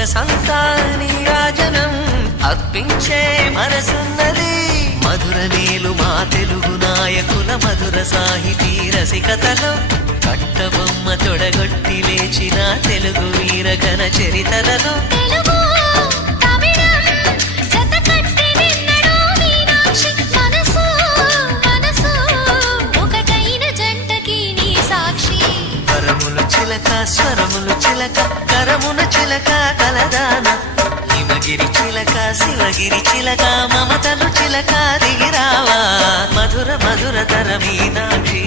సొగసంతా నీరాజనం అర్పించే మనసున్నది. మధుర నీలు మా తెలుగు నాయకుల మధుర సాహితీ రసికతలో కట్టబొమ్మ తొడగొట్టి లేచిన తెలుగు వీరగణ చరితలలో స్వరములు చిలక కరమున చిలక కలదాన హిమగిరి చిలక శివగిరి చిలక మమతలు చిలక దిగిరావా మధుర మధుర తర మీనాక్షి